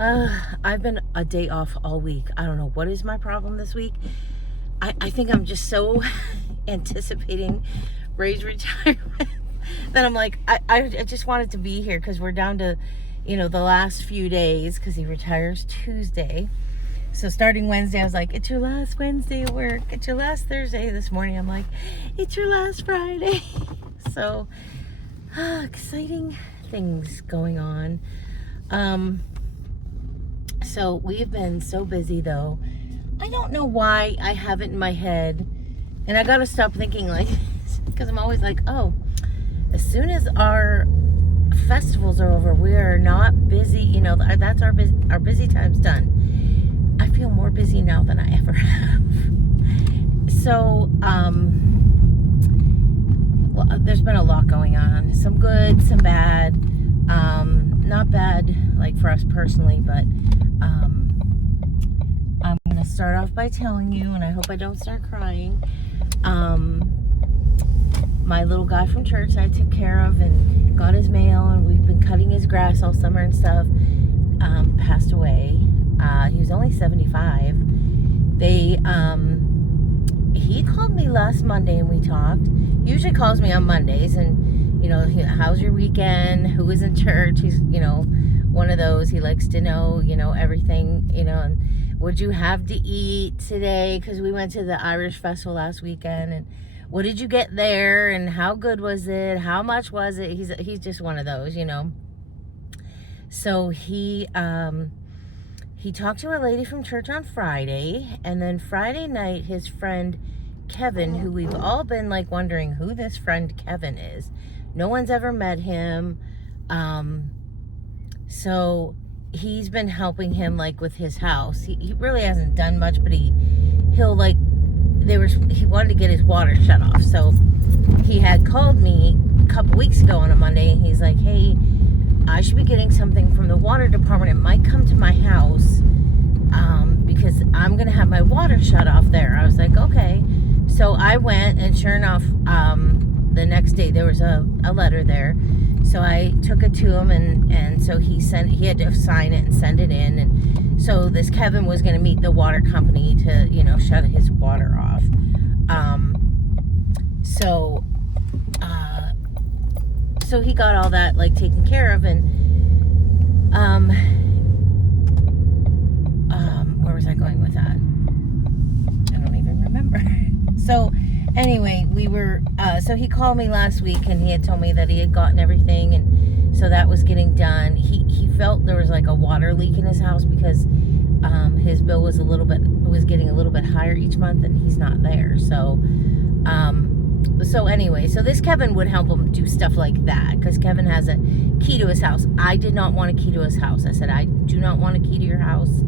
I've been a day off all week. I don't know what is my problem this week. I think I'm just so anticipating Ray's retirement that I'm like, I just wanted to be here because we're down to, the last few days because he retires Tuesday. So starting Wednesday, I was like, it's your last Wednesday at work. It's your last Thursday. This morning, I'm like, it's your last Friday. So, exciting things going on. So we've been so busy though. I don't know why I have it in my head, and I gotta stop thinking like this, because I'm always like, oh, as soon as our festivals are over, we are not busy. That's our busy time's done. I feel more busy now than I ever have. So, well, there's been a lot going on. Some good, some bad. Not bad, like for us personally, but I'm gonna start off by telling you, and I hope I don't start crying. My little guy from church I took care of and got his mail, and we've been cutting his grass all summer and stuff. Passed away. He was only 75. He called me last Monday and we talked. He usually calls me on Mondays and, how's your weekend? Who was in church? He's, one of those. He likes to know, everything, and what'd you have to eat today? Because we went to the Irish festival last weekend, and what did you get there? And how good was it? How much was it? He's just one of those, So he talked to a lady from church on Friday, and then Friday night, his friend Kevin, who we've all been like wondering who this friend Kevin is. No one's ever met him. So he's been helping him like with his house. He really hasn't done much, but he wanted to get his water shut off. So he had called me a couple weeks ago on a Monday, and he's like, hey, I should be getting something from the water department. It might come to my house because I'm going to have my water shut off there. I was like, okay. So I went, and sure enough, the next day there was a letter there. So I took it to him, and so he had to sign it and send it in. And so this Kevin was going to meet the water company to, shut his water off. So he got all that like taken care of, and where was I going with that? I don't even remember. So anyway, so he called me last week, and he had told me that he had gotten everything, and so that was getting done. He felt there was like a water leak in his house because his bill was getting a little bit higher each month, and he's not there. So anyway, so this Kevin would help him do stuff like that because Kevin has a key to his house. I did not want a key to his house. I said, I do not want a key to your house.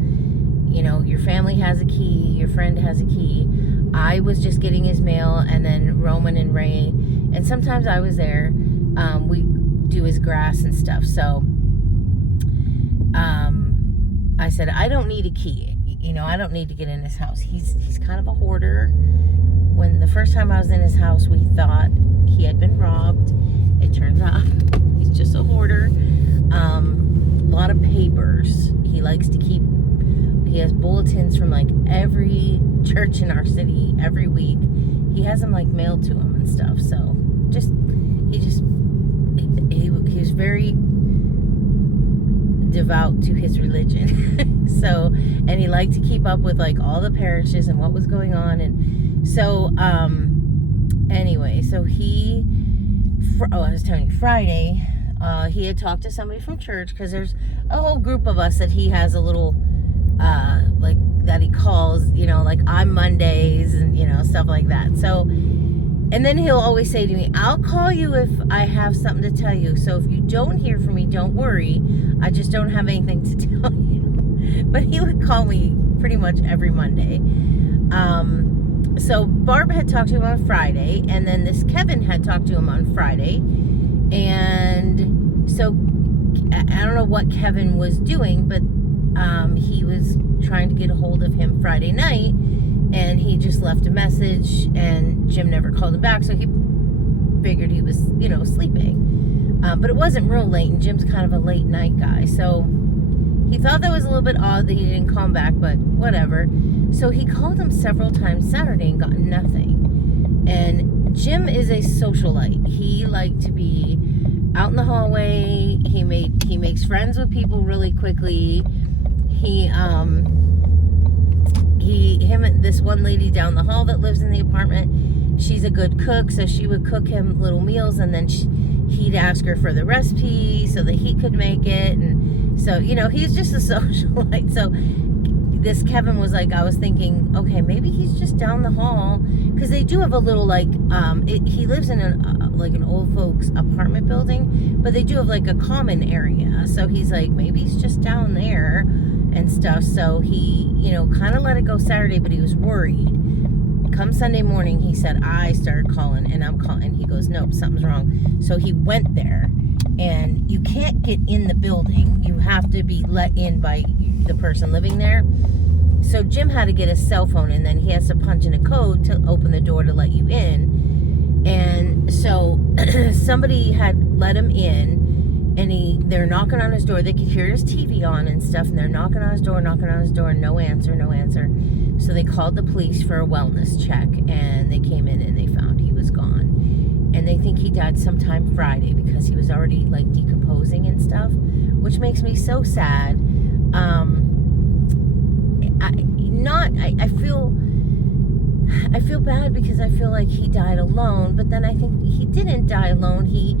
Your family has a key. Your friend has a key. I was just getting his mail, and then Roman and Ray, and sometimes I was there. We do his grass and stuff. So I said, I don't need a key. I don't need to get in his house. He's kind of a hoarder. When the first time I was in his house, we thought he had been robbed. It turns out he's just a hoarder. A lot of papers. He likes to keep. He has bulletins from like every church in our city every week. He has them like mailed to him and stuff. So he's very devout to his religion. So, and he liked to keep up with like all the parishes and what was going on. And so anyway, so I was telling you, Friday he had talked to somebody from church, because there's a whole group of us that he has a little like that he calls, like I'm Mondays and stuff like that. So, and then he'll always say to me, I'll call you if I have something to tell you. So if you don't hear from me, don't worry. I just don't have anything to tell you. But he would call me pretty much every Monday. So Barb had talked to him on Friday, and then this Kevin had talked to him on Friday. And so I don't know what Kevin was doing, but he was trying to get a hold of him Friday night, and he just left a message, and Jim never called him back, so he figured he was, sleeping. But it wasn't real late, and Jim's kind of a late night guy, so he thought that was a little bit odd that he didn't call him back, but whatever. So he called him several times Saturday and got nothing. And Jim is a socialite. He liked to be out in the hallway. He makes friends with people really quickly. Him and this one lady down the hall that lives in the apartment, she's a good cook, so she would cook him little meals, and then he'd ask her for the recipe so that he could make it. And so, he's just a socialite. So this Kevin was like, I was thinking, okay, maybe he's just down the hall, because they do have a little, like, he lives in an old folks apartment building, but they do have like a common area. So he's like, maybe he's just down there and stuff. So he, kind of let it go Saturday, but he was worried. Come Sunday morning, he said, I started calling, and I'm calling, and he goes, nope, something's wrong. So he went there, and you can't get in the building. You have to be let in by the person living there. So Jim had to get a cell phone, and then he has to punch in a code to open the door to let you in. And so somebody had let him in, and they're knocking on his door. They could hear his TV on and stuff, and they're knocking on his door, no answer. So they called the police for a wellness check, and they came in and they found he was gone. And they think he died sometime Friday, because he was already like decomposing and stuff, which makes me so sad. I feel bad, because I feel like he died alone, but then I think he didn't die alone. He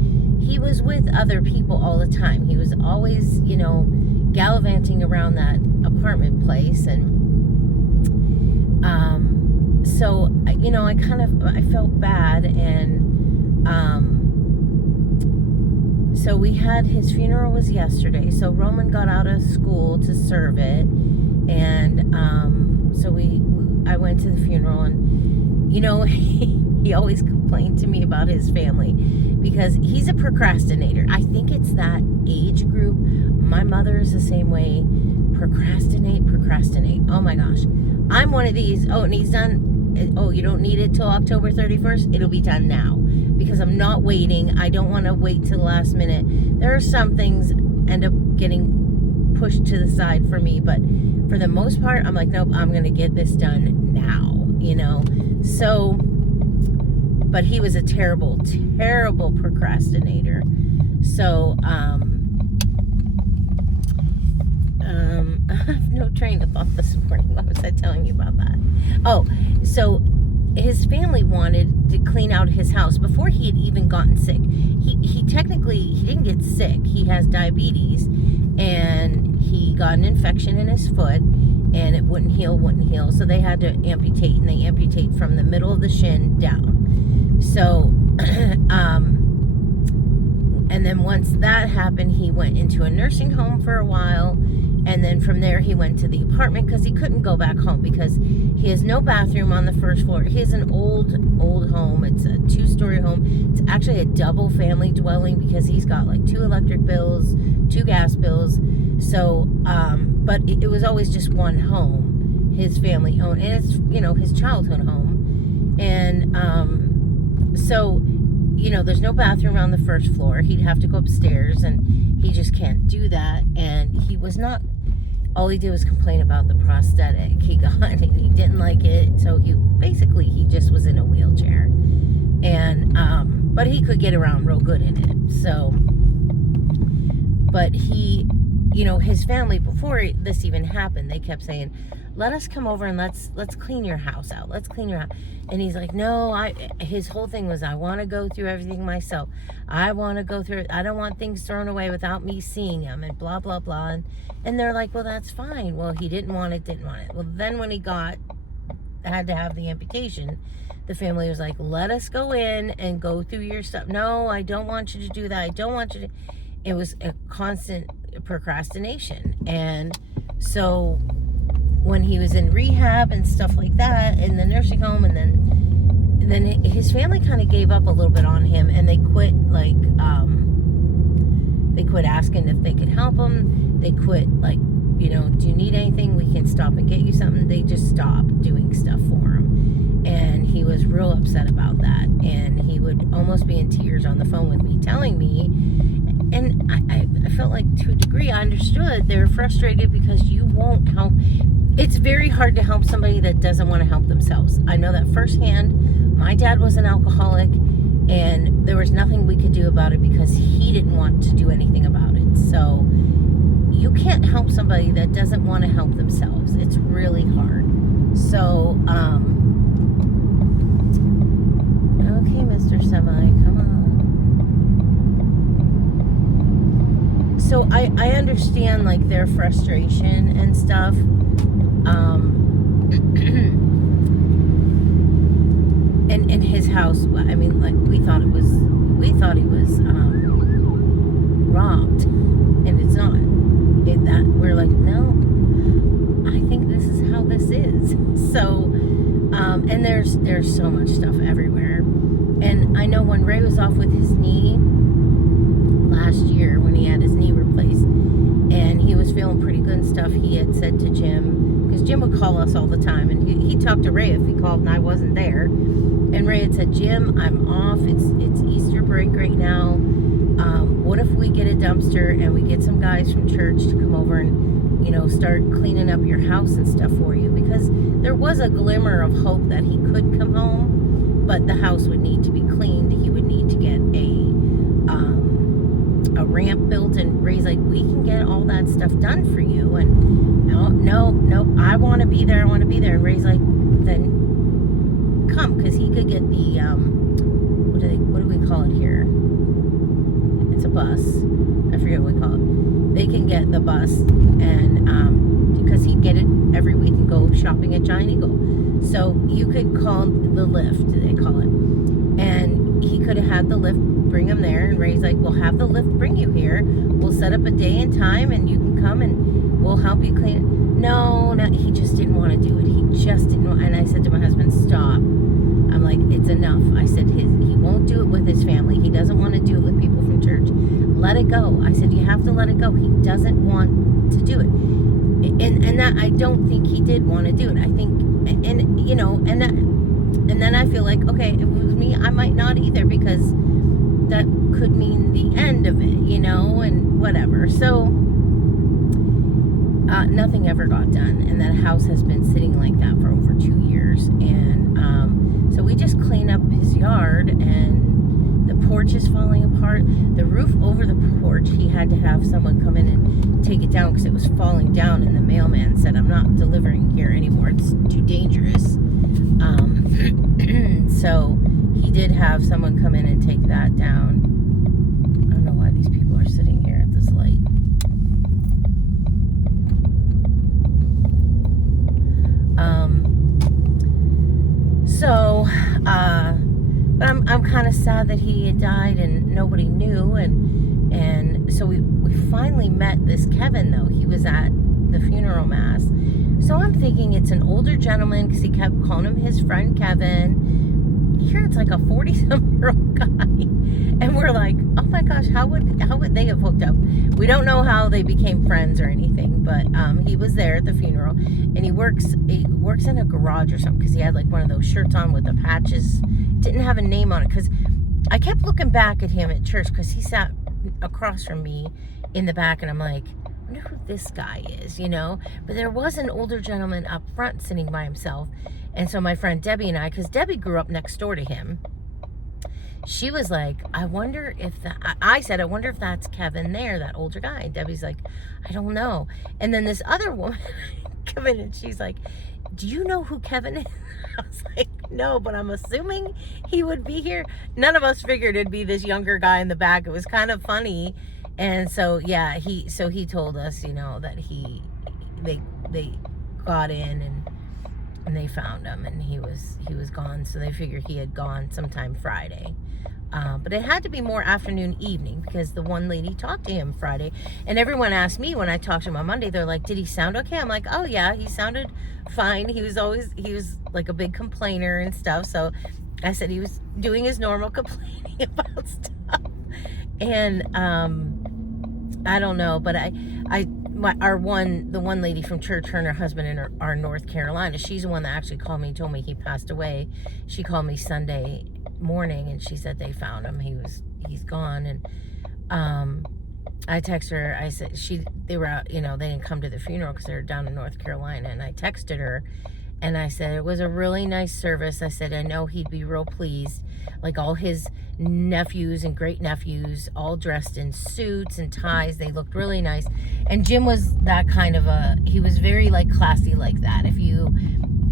was with other people all the time. He was always, gallivanting around that apartment place. And so, I felt bad. And so we had, his funeral was yesterday. So Roman got out of school to serve it. And so I went to the funeral, and he always complained to me about his family, because he's a procrastinator. I think it's that age group. My mother is the same way. Procrastinate. Oh my gosh. I'm one of these. Oh, and he's done. Oh, you don't need it till October 31st. It'll be done now, because I'm not waiting. I don't want to wait till the last minute. There are some things end up getting pushed to the side for me, but for the most part, I'm like, nope, I'm going to get this done now, So, but he was a terrible, terrible procrastinator. So, I have no train of thought this morning. What was I telling you about that? Oh, so his family wanted to clean out his house before he had even gotten sick. He didn't get sick. He has diabetes, and he got an infection in his foot, and it wouldn't heal. So they had to amputate, and they amputate from the middle of the shin down. So, and then once that happened, he went into a nursing home for a while. And then from there, he went to the apartment, because he couldn't go back home, because he has no bathroom on the first floor. He has an old home. It's a 2-story home. It's actually a double family dwelling, because he's got like 2 electric bills, 2 gas bills. So, but it was always just one home, his family owned, and it's, his childhood home. And, so, there's no bathroom on the first floor. He'd have to go upstairs, and he just can't do that. And he was not, all he did was complain about the prosthetic he got, and he didn't like it. So he just was in a wheelchair. And, but he could get around real good in it. So, but he, his family, before this even happened, they kept saying, let us come over and let's clean your house out. Let's clean your house. And he's like, no, his whole thing was, I want to go through everything myself. I want to go through it. I don't want things thrown away without me seeing them, and blah, blah, blah. And they're like, well, that's fine. Well, he didn't want it. Well, then when he had to have the amputation, the family was like, let us go in and go through your stuff. No, I don't want you to do that. I don't want you to. It was a constant procrastination. And so when he was in rehab and stuff like that, in the nursing home, and then his family kind of gave up a little bit on him, and they quit, they quit asking if they could help him. They quit, do you need anything? We can stop and get you something. They just stopped doing stuff for him. And he was real upset about that. And he would almost be in tears on the phone with me, telling me, and I felt like, to a degree, I understood should. They're frustrated because you won't help. It's very hard to help somebody that doesn't want to help themselves. I know that firsthand. My dad was an alcoholic, and there was nothing we could do about it because he didn't want to do anything about it. So you can't help somebody that doesn't want to help themselves. It's really hard. So, okay, Mr. Semi, come on. So I understand, like, their frustration and stuff. And in his house, I mean, like, we thought he was robbed, and it's not. We're like, no, I think this is how this is. So, and there's so much stuff everywhere. And I know when Ray was off with his knee last year, when he had his knee replaced, and he was feeling pretty good and stuff, he had said to Jim, because Jim would call us all the time, and he talked to Ray if he called and I wasn't there. And Ray had said, Jim, I'm off. It's Easter break right now. What if we get a dumpster and we get some guys from church to come over and, you know, start cleaning up your house and stuff for you? Because there was a glimmer of hope that he could come home, but the house would need to be cleaned. He would need to get a ramp built, and Ray's like, we can get all that stuff done for you. And no, I want to be there. And Ray's like, then come, because he could get the what do we call it here? It's a bus. I forget what we call it. They can get the bus, and because he'd get it every week and go shopping at Giant Eagle. So you could call the lift, they call it, and he could have had the lift bring him there. And Ray's like, we'll have the lift bring you here. We'll set up a day and time, and you can come and we'll help you clean it. No, he just didn't want to do it. He just didn't want. And I said to my husband, stop. I'm like, it's enough. I said, he won't do it with his family. He doesn't want to do it with people from church. Let it go. I said, you have to let it go. He doesn't want to do it. And that, I don't think he did want to do it. I think, and you know, and then I feel like, okay, if it was me, I might not either, because that could mean the end of it, you know, and whatever. So nothing ever got done, and that house has been sitting like that for over 2 years. And so we just clean up his yard, and the porch is falling apart. The roof over the porch, he had to have someone come in and take it down because it was falling down, and the mailman said, I'm not delivering here anymore, it's too dangerous. So he did have someone come in and take that down. I don't know why these people are sitting here at this light. But I'm kind of sad that he had died and nobody knew, and so we finally met this Kevin, though. He was at the funeral mass. So I'm thinking it's an older gentleman, because he kept calling him his friend Kevin. Here it's like a 40-some-year-old guy. And we're like, oh my gosh, how would they have hooked up? We don't know how they became friends or anything, but he was there at the funeral, and he works in a garage or something, because he had like one of those shirts on with the patches. Didn't have a name on it, because I kept looking back at him at church, because he sat across from me in the back, and I'm like, I wonder who this guy is, you know? But there was an older gentleman up front sitting by himself. And so my friend Debbie and I, because Debbie grew up next door to him, she was like, I wonder if I said, I wonder if that's Kevin there, that older guy. And Debbie's like, I don't know. And then this other woman come in, and she's like, do you know who Kevin is? I was like, no, but I'm assuming he would be here. None of us figured it'd be this younger guy in the back. It was kind of funny. And so, yeah, he told us, you know, that they got in and they found him, and he was gone. So they figured he had gone sometime Friday. But it had to be more afternoon, evening, because the one lady talked to him Friday. And everyone asked me when I talked to him on Monday, they're like, did he sound okay? I'm like, oh yeah, he sounded fine. He was like a big complainer and stuff. So I said he was doing his normal complaining about stuff. And I don't know, but the one lady from church, her and her husband are North Carolina. She's the one that actually called me and told me he passed away. She called me Sunday morning, and she said they found him. He's gone. And I texted her. I said they were out. You know, they didn't come to the funeral because they were down in North Carolina. And I texted her, and I said it was a really nice service. I said I know he'd be real pleased. Like all his nephews and great nephews, all dressed in suits and ties. They looked really nice. And Jim was that kind of he was very like classy like that. If you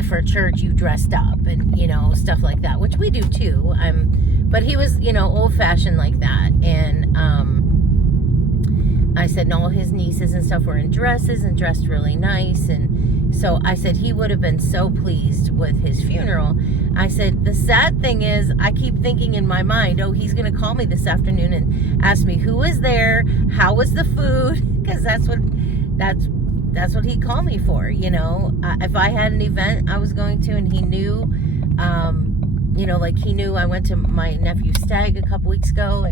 for church you dressed up and you know stuff like that, which we do too. But he was old fashioned like that. And I said, and all his nieces and stuff were in dresses and dressed really nice. And so I said, he would have been so pleased with his funeral. I said, the sad thing is, I keep thinking in my mind, oh, he's going to call me this afternoon and ask me who was there, how was the food, because that's what he'd call me for, if I had an event I was going to and he knew, like he knew I went to my nephew's stag a couple weeks ago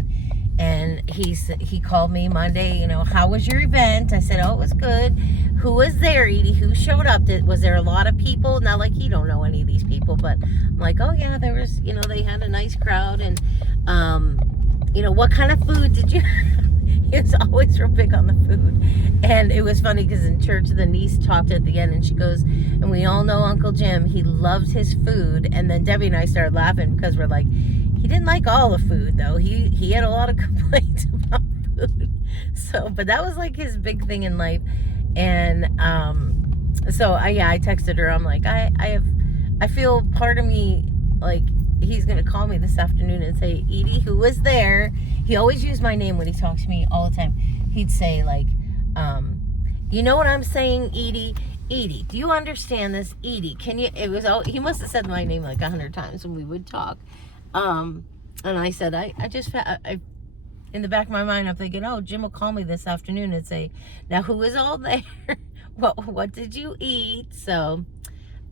and he called me Monday, how was your event? I said, oh, it was good. Who was there, Edie? Who showed up? Was there a lot of people? Not like he don't know any of these people, but I'm like, oh yeah, there was, they had a nice crowd. And, what kind of food did you he was always real big on the food. And it was funny because in church, the niece talked at the end and she goes, and we all know Uncle Jim, he loves his food. And then Debbie and I started laughing because we're like, he didn't like all the food though. He had a lot of complaints about food. So, but that was like his big thing in life. And so I texted her. I'm like, I feel part of me like he's gonna call me this afternoon and say, Edie, who was there? He always used my name when he talks to me all the time. He'd say like, you know what I'm saying, Edie? Edie, do you understand this? Edie, can you? It was all he must have said my name like 100 times when we would talk. And I said, I in the back of my mind, I'm thinking, oh, Jim will call me this afternoon and say, now who is all there? what did you eat? So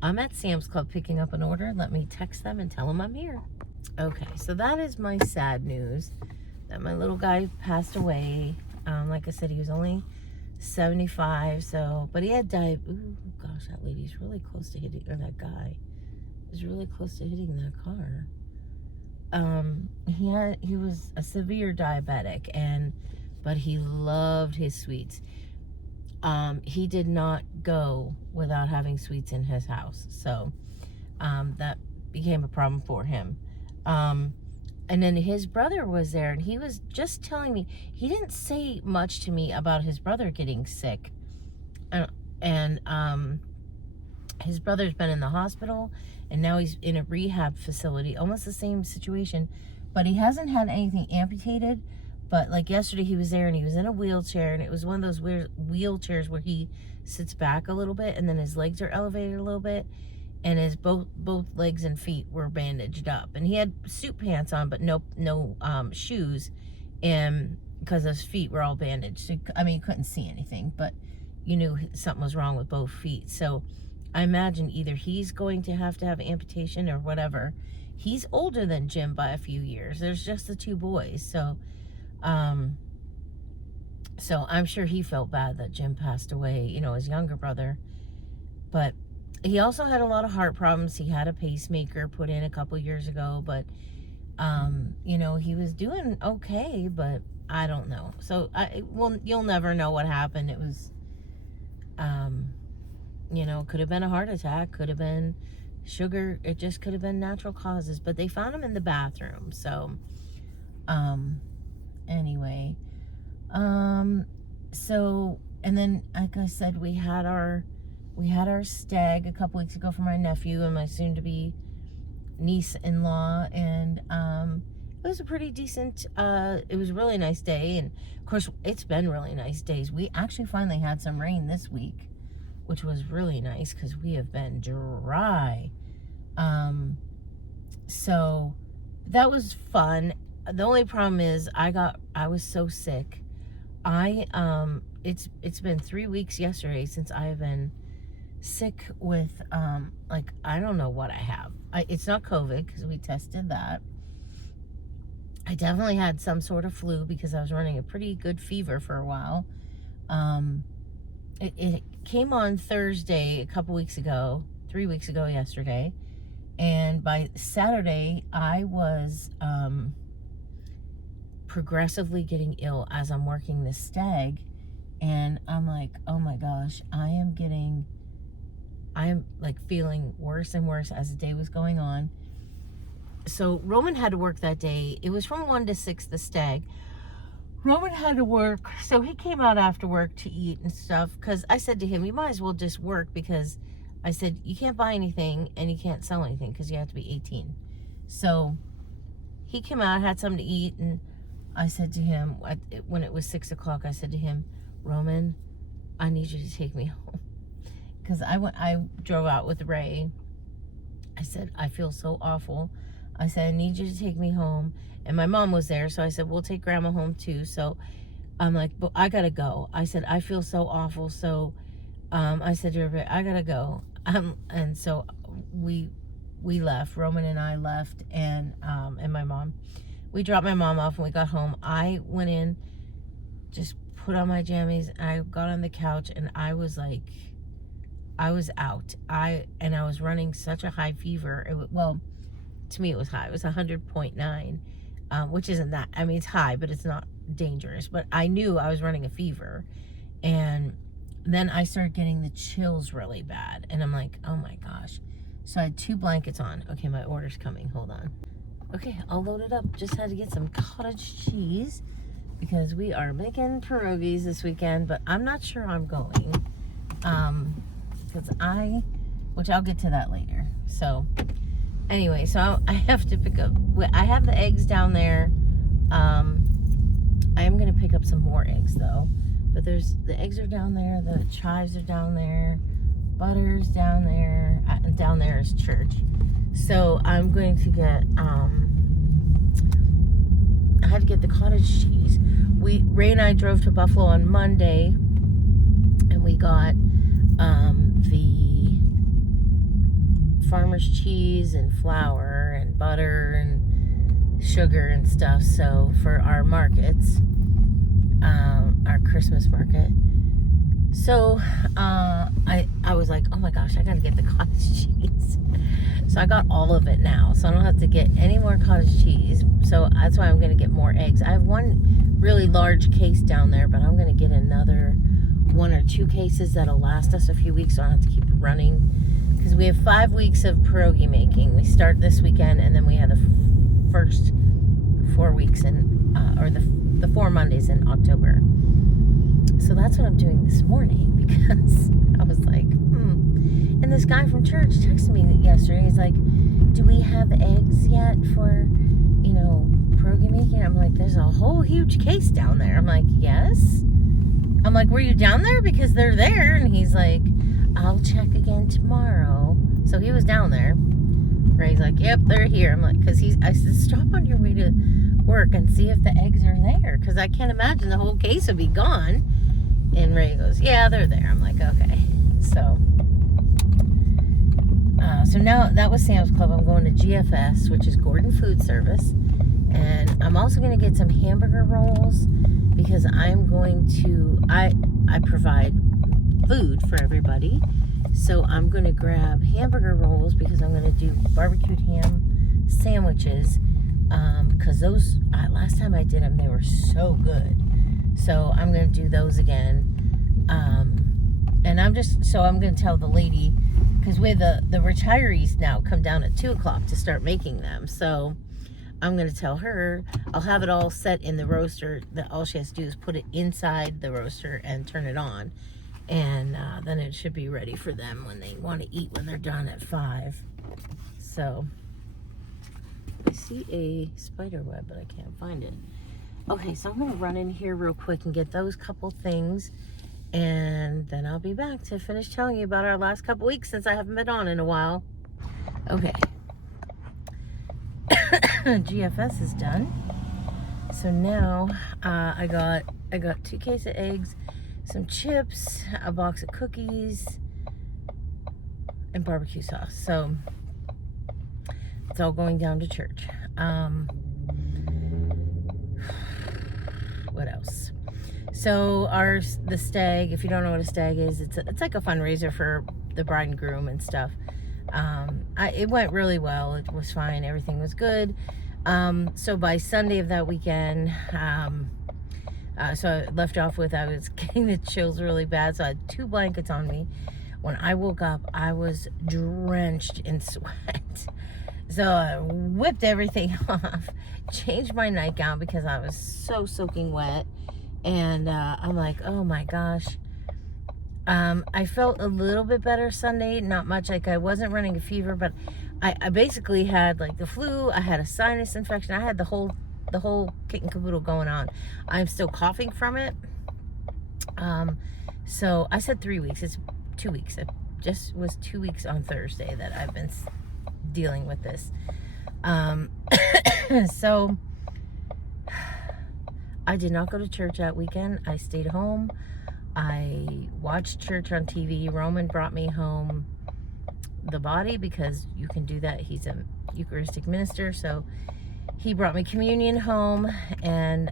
I'm at Sam's Club picking up an order. Let me text them and tell them I'm here. Okay, so that is my sad news that my little guy passed away. Like I said, he was only 75. So, but he had diabetes. Ooh, gosh, that lady's really close to hitting, or that guy is really close to hitting that car. He was a severe diabetic, but he loved his sweets. He did not go without having sweets in his house. So, that became a problem for him. And then his brother was there and he was just telling me, he didn't say much to me about his brother getting sick. And his brother's been in the hospital and now he's in a rehab facility, almost the same situation, but he hasn't had anything amputated. But like yesterday he was there and he was in a wheelchair, and it was one of those weird wheelchairs where he sits back a little bit and then his legs are elevated a little bit, and his both legs and feet were bandaged up, and he had suit pants on but no shoes, and because his feet were all bandaged. So I mean, you couldn't see anything, but you knew something was wrong with both feet. So I imagine either he's going to have amputation or whatever. He's older than Jim by a few years. There's just the two boys. So I'm sure he felt bad that Jim passed away, his younger brother. But he also had a lot of heart problems. He had a pacemaker put in a couple years ago, but he was doing okay, but I don't know. So you'll never know what happened. It was could have been a heart attack, could have been sugar, it just could have been natural causes, but they found him in the bathroom. So anyway, so, and then like I said, we had our stag a couple weeks ago for my nephew and my soon-to-be niece-in-law, and it was a pretty decent, it was a really nice day, and of course it's been really nice days. We actually finally had some rain this week, which was really nice because we have been dry. So that was fun. The only problem is I was so sick. It's been 3 weeks yesterday since I've been sick with, I don't know what I have. It's not COVID because we tested that. I definitely had some sort of flu because I was running a pretty good fever for a while. It came on Thursday a couple weeks ago, 3 weeks ago yesterday. And by Saturday, I was progressively getting ill as I'm working this stag. And I'm like, oh my gosh, I am like feeling worse and worse as the day was going on. So Roman had to work that day. It was from 1 to 6, the stag. Roman had to work, so he came out after work to eat and stuff, because I said to him, you might as well just work, because I said, you can't buy anything and you can't sell anything because you have to be 18. So he came out, had something to eat, and I said to him, when it was 6 o'clock, I said to him, Roman, I need you to take me home. Because I drove out with Ray. I said, I feel so awful. I said, I need you to take me home. And my mom was there, so I said, we'll take Grandma home too. So I'm like, but I gotta go. I said, I feel so awful. So I said to her, I gotta go. And so we left. Roman and I left, and my mom. We dropped my mom off, and we got home. I went in, just put on my jammies, and I got on the couch, and I was like, I was out. I was running such a high fever. Well, to me it was high. It was 100.9, which isn't that. I mean, it's high, but it's not dangerous. But I knew I was running a fever. And then I started getting the chills really bad. And I'm like, oh my gosh. So I had 2 blankets on. Okay, my order's coming. Hold on. Okay, I'll load it up. Just had to get some cottage cheese because we are making pierogies this weekend, but I'm not sure I'm going. Because which I'll get to that later. So anyway, so I have to pick up, I have the eggs down there. I am going to pick up some more eggs though, but the eggs are down there, the chives are down there, butter's down there, and down there is church. So I'm going to get, I had to get the cottage cheese. Ray and I drove to Buffalo on Monday, and we got the farmer's cheese and flour and butter and sugar and stuff. So for our markets, our Christmas market. So I was like, oh my gosh, I gotta get the cottage cheese. So I got all of it now, so I don't have to get any more cottage cheese. So that's why I'm gonna get more eggs. I have one really large case down there, but I'm gonna get another 1 or 2 cases that'll last us a few weeks, so I don't have to keep running. Because we have 5 weeks of pierogi making. We start this weekend, and then we have the first 4 weeks or the 4 Mondays in October. So that's what I'm doing this morning, because I was like, And this guy from church texted me yesterday. He's like, do we have eggs yet for, pierogi making? I'm like, there's a whole huge case down there. I'm like, yes. I'm like, were you down there? Because they're there. And he's like, I'll check again tomorrow. So he was down there. Ray's like, yep, they're here. I'm like, I said, stop on your way to work and see if the eggs are there. Because I can't imagine the whole case would be gone. And Ray goes, yeah, they're there. I'm like, okay. So now that was Sam's Club. I'm going to GFS, which is Gordon Food Service. And I'm also going to get some hamburger rolls, because I'm going to, I provide food for everybody. So I'm going to grab hamburger rolls, because I'm going to do barbecued ham sandwiches. Because those, last time I did them, they were so good. So I'm going to do those again. And I'm going to tell the lady, because we have the retirees now come down at 2 o'clock to start making them. So I'm going to tell her, I'll have it all set in the roaster, that all she has to do is put it inside the roaster and turn it on. And then it should be ready for them when they want to eat when they're done at 5. So I see a spider web, but I can't find it. Okay, so I'm going to run in here real quick and get those couple things. And then I'll be back to finish telling you about our last couple weeks, since I haven't been on in a while. Okay. GFS is done. So now I got 2 cases of eggs, some chips, a box of cookies, and barbecue sauce. So it's all going down to church. What else? So the stag, if you don't know what a stag is, it's like a fundraiser for the bride and groom and stuff. It went really well. It was fine. Everything was good. So by Sunday of that weekend, so I left off with, I was getting the chills really bad, so I had 2 blankets on me. When I woke up, I was drenched in sweat. So I whipped everything off, changed my nightgown because I was so soaking wet. And I'm like, oh my gosh. I felt a little bit better Sunday, not much. Like, I wasn't running a fever, but I basically had like the flu. I had a sinus infection. I had the whole kit and caboodle going on. I'm still coughing from it. So I said 3 weeks. It's 2 weeks. It just was 2 weeks on Thursday that I've been dealing with this. So I did not go to church that weekend. I stayed home. I watched church on TV. Roman brought me home the body because you can do that. He's a Eucharistic minister, so he brought me communion home. And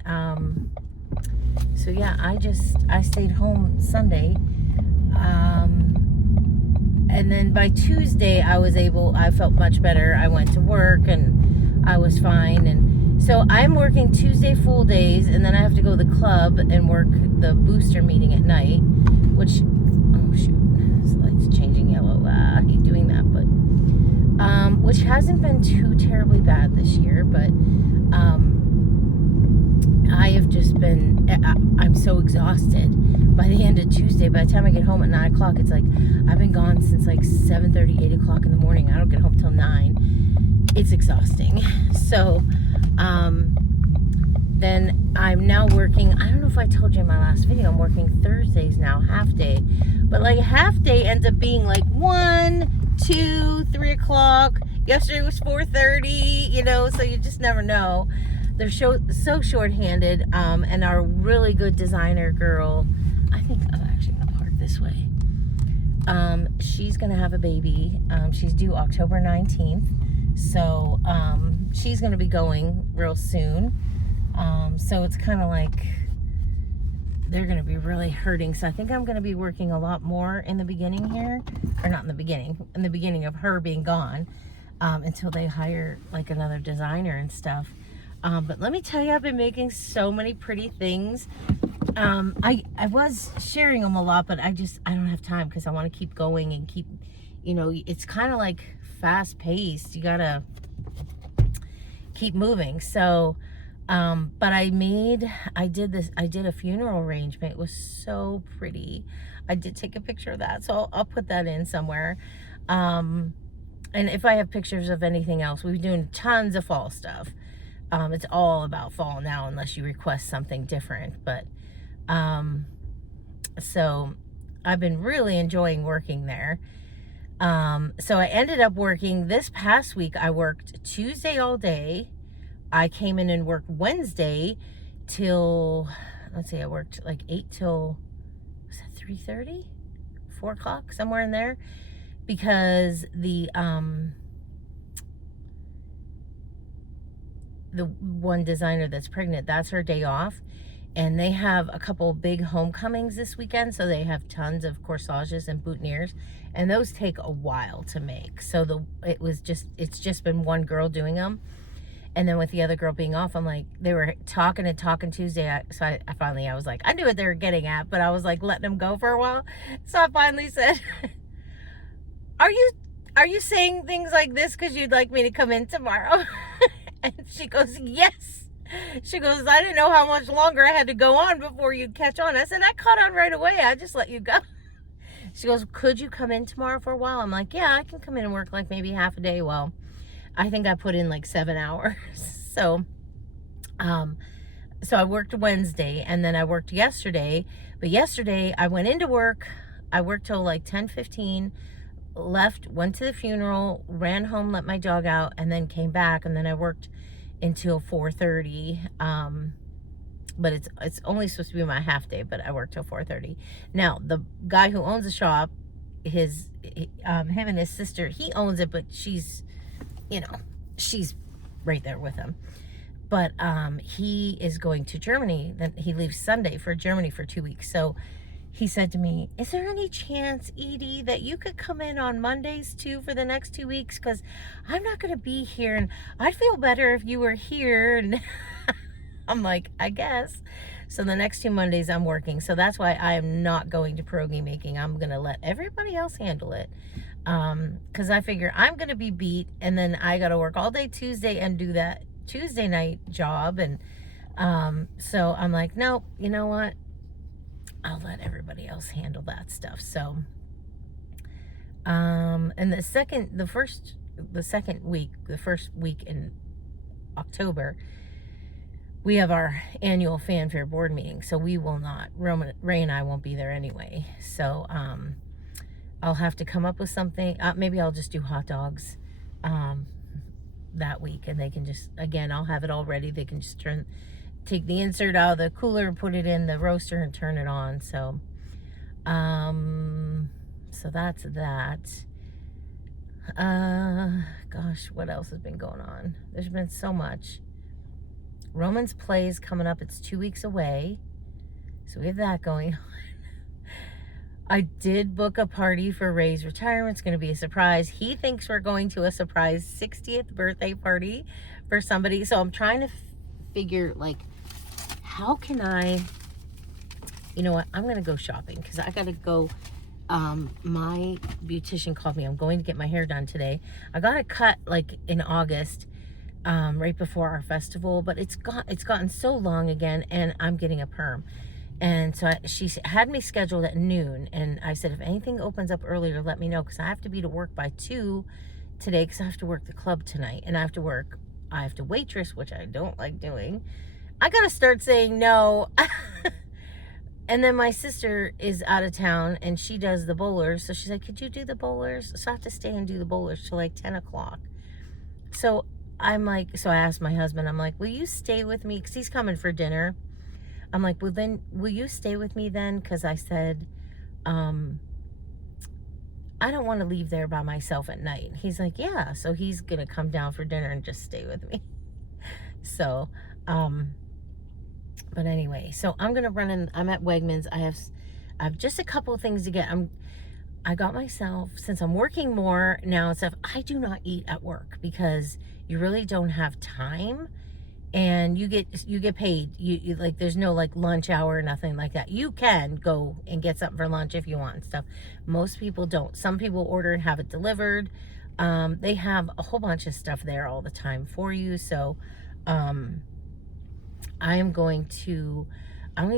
so yeah, I stayed home Sunday. And then by Tuesday I felt much better. I went to work and I was fine. And so I'm working Tuesday full days, and then I have to go to the club and work the booster meeting at night, which, oh shoot, this light's changing yellow. I hate doing that, but, which hasn't been too terribly bad this year, but, I have just been, I'm so exhausted by the end of Tuesday. By the time I get home at 9 o'clock, it's like, I've been gone since like 7:30, 8 o'clock in the morning. I don't get home till 9. It's exhausting. So, then I'm now working, I don't know if I told you in my last video, I'm working Thursdays now, half day. But like half day ends up being like 1, 2, 3 o'clock. Yesterday was 4:30, you know, so you just never know. They're so short-handed, and our really good designer girl, I think I'm actually gonna park this way. She's gonna have a baby. She's due October 19th. So she's gonna be going real soon. So it's kind of like they're gonna be really hurting. So I think I'm gonna be working a lot more in the beginning here, or not in the beginning of her being gone, until they hire like another designer and stuff. But let me tell you, I've been making so many pretty things. I was sharing them a lot, but I don't have time because I want to keep going and keep, you know, it's kind of like fast paced. You gotta keep moving. So, but I did a funeral arrangement. It was so pretty. I did take a picture of that, so I'll put that in somewhere. And if I have pictures of anything else, we've been doing tons of fall stuff. It's all about fall now, unless you request something different. But, so I've been really enjoying working there. So I ended up working this past week. I worked Tuesday all day. I came in and worked Wednesday till, let's see, I worked like 8 till, was that 3:30? 4 o'clock, somewhere in there. Because the one designer that's pregnant, that's her day off. And they have a couple big homecomings this weekend. So they have tons of corsages and boutonnieres. And those take a while to make. So it's just been one girl doing them. And then with the other girl being off, I'm like, they were talking Tuesday. So I was like, I knew what they were getting at, but I was like letting them go for a while. So I finally said, are you saying things like this because you'd like me to come in tomorrow? And she goes, yes. She goes, I didn't know how much longer I had to go on before you'd catch on. I said, I caught on right away. I just let you go. She goes, could you come in tomorrow for a while? I'm like, yeah, I can come in and work like maybe half a day. Well, I think I put in like 7 hours. So I worked Wednesday, and then I worked yesterday. But yesterday I went into work. I worked till like 10:15. Left, went to the funeral, ran home, let my dog out, and then came back. And then I worked until 4:30. But it's only supposed to be my half day, but I worked till 4:30. Now the guy who owns the shop, him and his sister, he owns it, but she's, you know, she's right there with him. But he is going to Germany. Then he leaves Sunday for Germany for 2 weeks. So he said to me, is there any chance, Edie, that you could come in on Mondays too for the next 2 weeks? Because I'm not going to be here, and I'd feel better if you were here. And I'm like, I guess. So the next 2 Mondays I'm working. So that's why I am not going to pierogi making. I'm going to let everybody else handle it. Because I figure I'm going to be beat, and then I got to work all day Tuesday and do that Tuesday night job. And so I'm like, nope, you know what? I'll let everybody else handle that stuff. So, and the first week in October, we have our annual fanfare board meeting. So we will not, Ray and I won't be there anyway. So, I'll have to come up with something. Maybe I'll just do hot dogs, that week, and they can just, again, I'll have it all ready. They can just take the insert out of the cooler, put it in the roaster, and turn it on. So, so that's that. Gosh, what else has been going on? There's been so much. Roman's play is coming up. It's 2 weeks away, so we have that going on. I did book a party for Ray's retirement. It's going to be a surprise. He thinks we're going to a surprise 60th birthday party for somebody. So I'm trying to figure, like, how can I, you know what, I'm going to go shopping because I got to go. My beautician called me. I'm going to get my hair done today. I got it cut like in August, right before our festival, but it's gotten so long again, and I'm getting a perm. And so she had me scheduled at noon, and I said, if anything opens up earlier, let me know, because I have to be to work by 2 today, because I have to work the club tonight, and I have to waitress, which I don't like doing. I gotta start saying no. And then my sister is out of town, and she does the bowlers, so she's like, could you do the bowlers? So I have to stay and do the bowlers till like 10 o'clock. So I'm like, so I asked my husband, I'm like, will you stay with me? Because he's coming for dinner. I'm like, well, then, will you stay with me then? Because I said, I don't want to leave there by myself at night. He's like, yeah. So he's going to come down for dinner and just stay with me. So, but anyway, so I'm going to run in. I'm at Wegmans. I have just a couple of things to get. I got myself, since I'm working more now and stuff, I do not eat at work because you really don't have time. And you get paid. You like, there's no like lunch hour or nothing like that. You can go and get something for lunch if you want and stuff. Most people don't. Some people order and have it delivered. They have a whole bunch of stuff there all the time for you. So I'm going to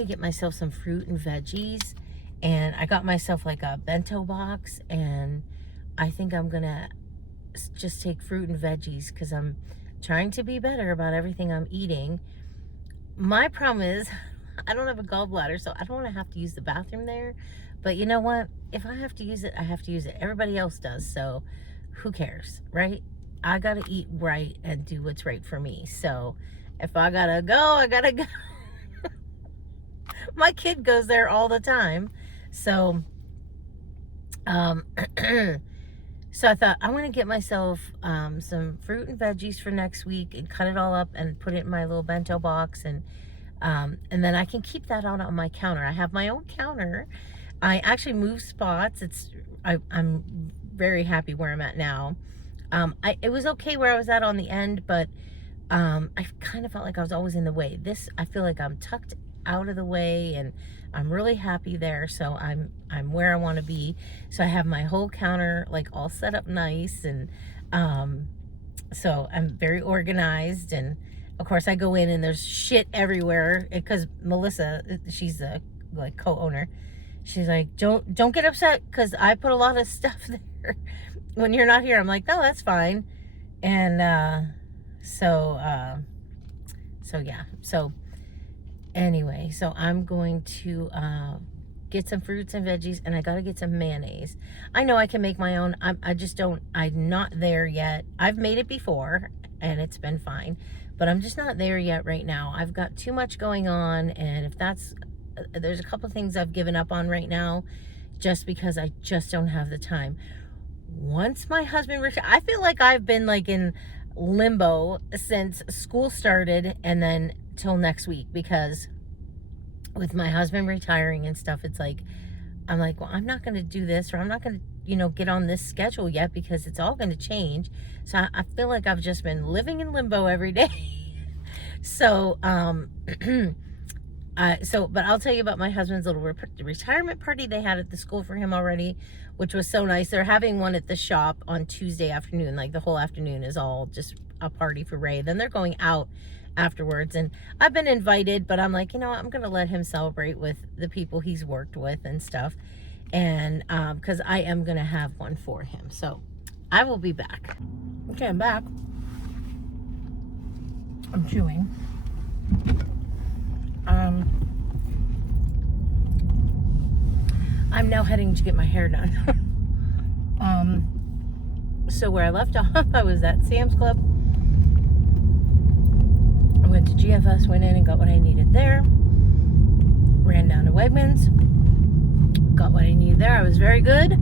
get myself some fruit and veggies, and I got myself like a bento box, and I think I'm gonna just take fruit and veggies because I'm trying to be better about everything I'm eating. My problem is I don't have a gallbladder, so I don't want to have to use the bathroom there. But you know what? If I have to use it, I have to use it. Everybody else does, so who cares, right? I gotta eat right and do what's right for me. So if I gotta go, I gotta go. My kid goes there all the time. So so I thought, I want to get myself some fruit and veggies for next week and cut it all up and put it in my little bento box, and then I can keep that out on my counter. I have my own counter. I actually moved spots. I'm very happy where I'm at now. It was okay where I was at on the end, but I kind of felt like I was always in the way. I feel like I'm tucked out of the way, and I'm really happy there. So I'm where I want to be. So I have my whole counter like all set up nice, and so I'm very organized. And of course I go in and there's shit everywhere because Melissa, she's the like co-owner, she's like, don't get upset because I put a lot of stuff there when you're not here. I'm like, no, that's fine. And so yeah, so anyway, so I'm going to get some fruits and veggies, and I got to get some mayonnaise. I know I can make my own. I'm not there yet. I've made it before, and it's been fine, but I'm just not there yet right now. I've got too much going on, and there's a couple things I've given up on right now just because I just don't have the time. Once my husband retires, I feel like I've been like in limbo since school started and then till next week, because with my husband retiring and stuff, it's like, I'm like, well, I'm not going to do this, or I'm not going to, get on this schedule yet, because it's all going to change. So I feel like I've just been living in limbo every day. So, but I'll tell you about my husband's little retirement party they had at the school for him already, which was so nice. They're having one at the shop on Tuesday afternoon. Like, the whole afternoon is all just a party for Ray. Then they're going out afterwards, and I've been invited, but I'm like, I'm gonna let him celebrate with the people he's worked with and stuff, and because I am gonna have one for him. So I will be back. Okay, I'm back. I'm chewing. I'm now heading to get my hair done. So where I left off, I was at Sam's Club. I went to GFS, went in and got what I needed there. Ran down to Wegmans, got what I needed there. I was very good.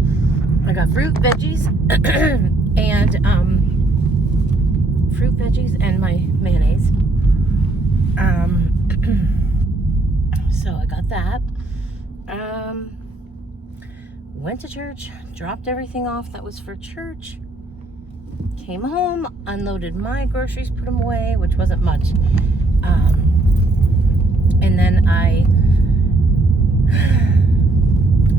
I got fruit, veggies, and my mayonnaise. So I got that. Went to church, dropped everything off that was for church. Came home, unloaded my groceries, put them away, which wasn't much. And then I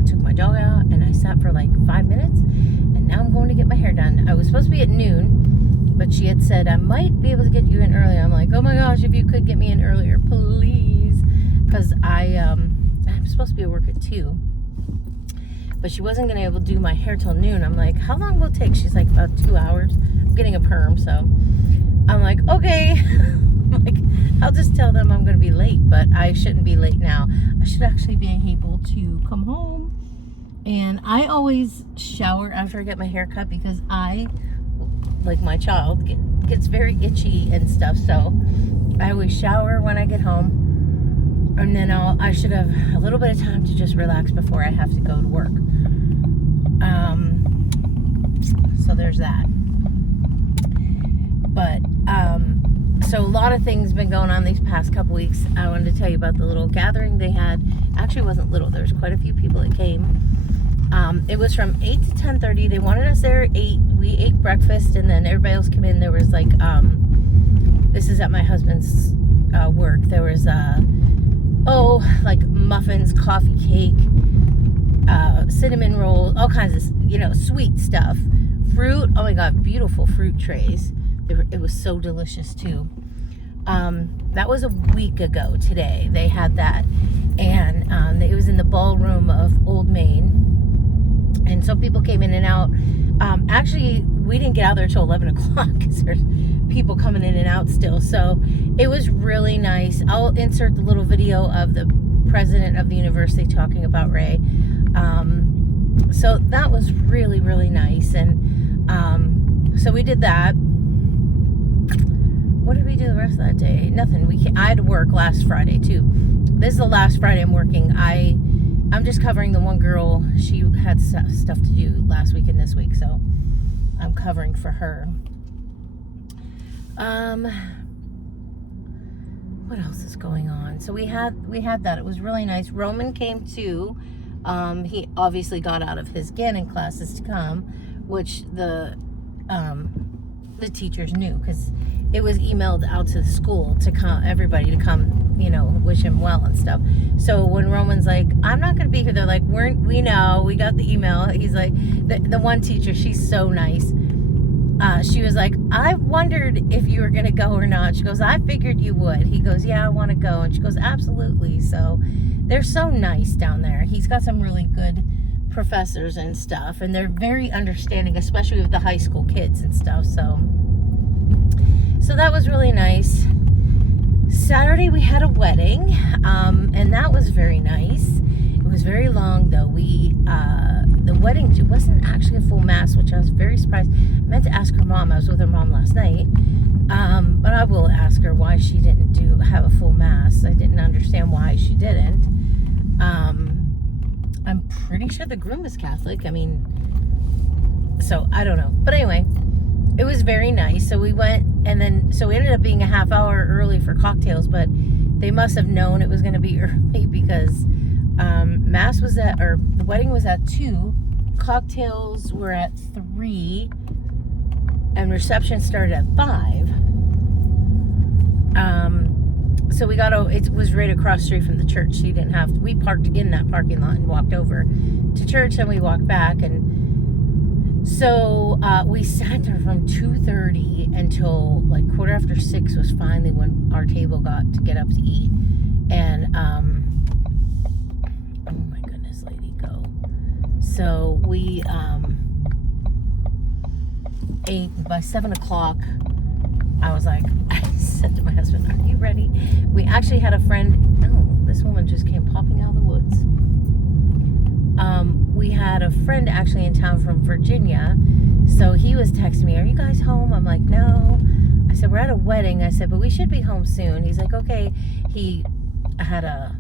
took my dog out and I sat for like 5 minutes, and now I'm going to get my hair done. I was supposed to be at noon, but she had said I might be able to get you in earlier. I'm like, oh my gosh, if you could get me in earlier, please. Because I'm supposed to be at work at 2. But she wasn't going to be able to do my hair till noon. I'm like, how long will it take? She's like, about 2 hours. I'm getting a perm, so I'm like, okay. Like, I'll just tell them I'm going to be late, but I shouldn't be late now. I should actually be able to come home. And I always shower after I get my hair cut, because I, like my child, gets very itchy and stuff. So I always shower when I get home. And then I should have a little bit of time to just relax before I have to go to work. So there's that. But, so a lot of things been going on these past couple weeks. I wanted to tell you about the little gathering they had. Actually, it wasn't little. There was quite a few people that came. It was from 8 to 10:30. They wanted us there at 8. We ate breakfast, and then everybody else came in. There was like, this is at my husband's work. There was, like muffins, coffee cake, cinnamon rolls, all kinds of, sweet stuff. Fruit, oh my God, beautiful fruit trays. It was so delicious too. That was a week ago today. They had that. And it was in the ballroom of Old Main. And so people came in and out. Actually, we didn't get out there till 11 o'clock because there's people coming in and out still. So it was really nice. I'll insert the little video of the president of the university talking about Ray. So that was really, really nice. And so we did that. What did we do the rest of that day? Nothing. I had to work last Friday too. This is the last Friday I'm working. I'm just covering the one girl. She had stuff to do last week and this week, so I'm covering for her. What else is going on? So we had that. It was really nice. Roman came too. He obviously got out of his Gannon classes to come, which the teachers knew, because it was emailed out to the school to come, everybody to come, wish him well and stuff. So when Roman's like, I'm not going to be here, they're like, we know, we got the email. He's like, the one teacher, she's so nice. She was like, I wondered if you were going to go or not. She goes, I figured you would. He goes, yeah, I want to go. And she goes, absolutely. So they're so nice down there. He's got some really good professors and stuff, and they're very understanding, especially with the high school kids and stuff. So that was really nice. Saturday we had a wedding, and that was very nice. It was very long though. The wedding, it wasn't actually a full mass, which I was very surprised. I meant to ask her mom. I was with her mom last night, but I will ask her why she didn't have a full mass. I didn't understand why she didn't. I'm pretty sure the groom is Catholic. So I don't know. But anyway, it was very nice. So we went, so we ended up being a half hour early for cocktails, but they must have known it was going to be early because mass was at, or the wedding was at 2, cocktails were at 3, and reception started at 5. So we it was right across the street from the church. So you didn't have to, we parked in that parking lot and walked over to church, and we walked back. And so we sat there from 2:30 until like 6:15 was finally when our table got to get up to eat. And oh my goodness, lady, go. So we ate by 7 o'clock. I said to my husband, "Are you ready?" We actually had a friend. Oh, this woman just came popping out of the woods. We had a friend actually in town from Virginia, so he was texting me, "Are you guys home?" I'm like, "No." I said, "We're at a wedding." I said, "But we should be home soon." He's like, "Okay." He had a